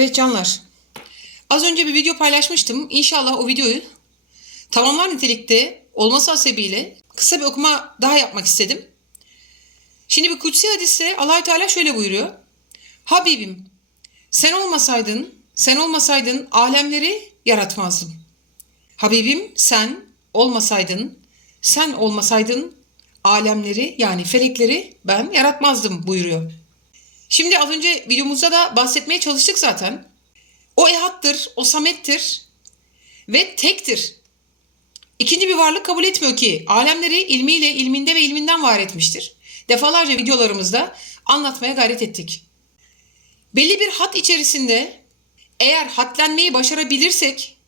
Evet canlar. Az önce bir video paylaşmıştım. İnşallah o videoyu tamamlar nitelikte olması hasebiyle kısa bir okuma daha yapmak istedim. Şimdi bir kutsi hadiste allah Teala şöyle buyuruyor. Habibim sen olmasaydın, sen olmasaydın alemleri yaratmazdım. Habibim sen olmasaydın, sen olmasaydın alemleri yani felekleri ben yaratmazdım buyuruyor. Şimdi az önce videomuzda da bahsetmeye çalıştık zaten. O ehattır, o samettir ve tektir. İkinci bir varlık kabul etmiyor ki alemleri ilmiyle, ilminde ve ilminden var etmiştir. Defalarca videolarımızda anlatmaya gayret ettik. Belli bir hat içerisinde eğer hatlenmeyi başarabilirsek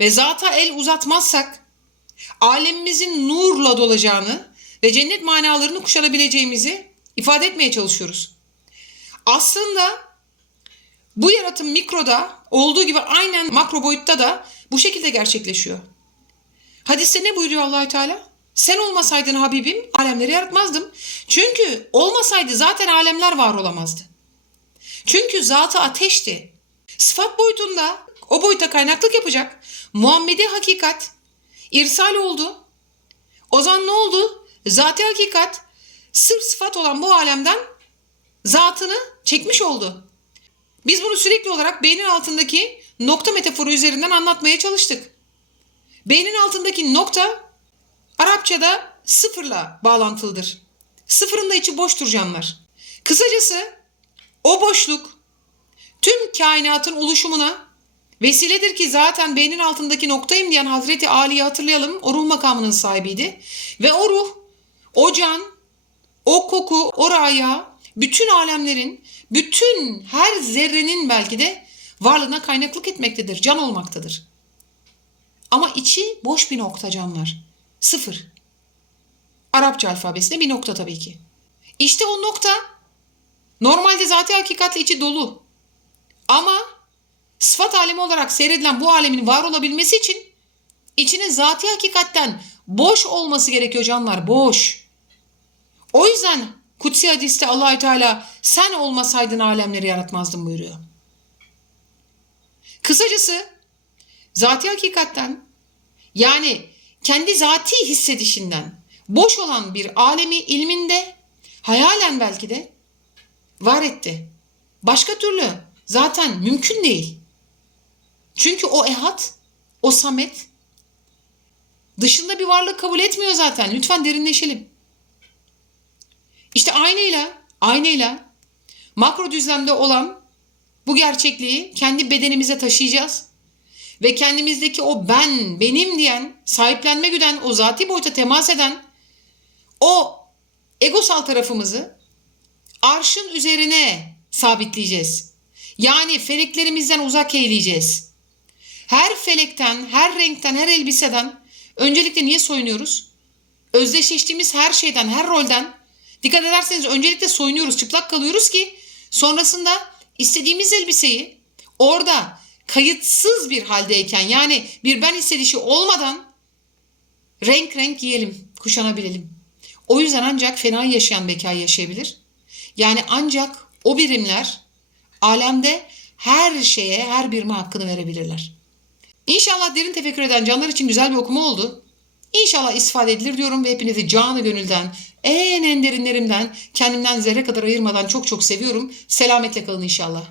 ve zata el uzatmazsak alemimizin nurla dolacağını ve cennet manalarını kuşanabileceğimizi ifade etmeye çalışıyoruz. Aslında bu yaratım mikroda olduğu gibi aynen makro boyutta da bu şekilde gerçekleşiyor. Hadiste ne buyuruyor Allahü Teala? Sen olmasaydın Habibim alemleri yaratmazdım. Çünkü olmasaydı zaten alemler var olamazdı. Çünkü zatı ateşti. Sıfat boyutunda o boyuta kaynaklık yapacak. Muhammedi hakikat irsal oldu. O zaman ne oldu? Zati hakikat sırf sıfat olan bu alemden zatını çekmiş oldu. Biz bunu sürekli olarak beynin altındaki nokta metaforu üzerinden anlatmaya çalıştık. Beynin altındaki nokta Arapçada sıfırla bağlantılıdır. Sıfırın da içi boştur canlar. Kısacası o boşluk tüm kainatın oluşumuna vesiledir ki zaten beynin altındaki noktayım diyen Hazreti Ali'yi hatırlayalım. O ruh makamının sahibiydi. Ve o ruh, o can, o koku, o raya, bütün alemlerin, bütün her zerrenin belki de varlığına kaynaklık etmektedir, can olmaktadır. Ama içi boş bir nokta canlar. Sıfır. Arapça alfabesinde bir nokta tabii ki. İşte o nokta normalde zaten hakikatle içi dolu. Ama sıfat alemi olarak seyredilen bu alemin var olabilmesi için içinin zati hakikatten boş olması gerekiyor canlar. Boş. O yüzden Kutsi hadiste Allahü Teala sen olmasaydın alemleri yaratmazdım buyuruyor. Kısacası zati hakikatten yani kendi zati hissedişinden boş olan bir alemi ilminde hayalen belki de var etti. Başka türlü zaten mümkün değil. Çünkü o ehat, o samet dışında bir varlık kabul etmiyor zaten. Lütfen derinleşelim. İşte aynıyla, aynıyla makro düzlemde olan bu gerçekliği kendi bedenimize taşıyacağız. Ve kendimizdeki o ben, benim diyen, sahiplenme güden, o zati boyuta temas eden o egosal tarafımızı arşın üzerine sabitleyeceğiz. Yani feleklerimizden uzak eğileceğiz. Her felekten, her renkten, her elbiseden öncelikle niye soyunuyoruz? Özdeşleştiğimiz her şeyden, her rolden dikkat ederseniz öncelikle soyunuyoruz, çıplak kalıyoruz ki sonrasında istediğimiz elbiseyi orada kayıtsız bir haldeyken yani bir ben hissedişi olmadan renk renk giyelim, kuşanabilelim. O yüzden ancak fena yaşayan bekayı yaşayabilir. Yani ancak o birimler alemde her şeye, her birime hakkını verebilirler. İnşallah derin tefekkür eden canlar için güzel bir okuma oldu. İnşallah istifade edilir diyorum ve hepinizi canı gönülden, en en derinlerimden, kendimden zerre kadar ayırmadan çok çok seviyorum. Selametle kalın inşallah.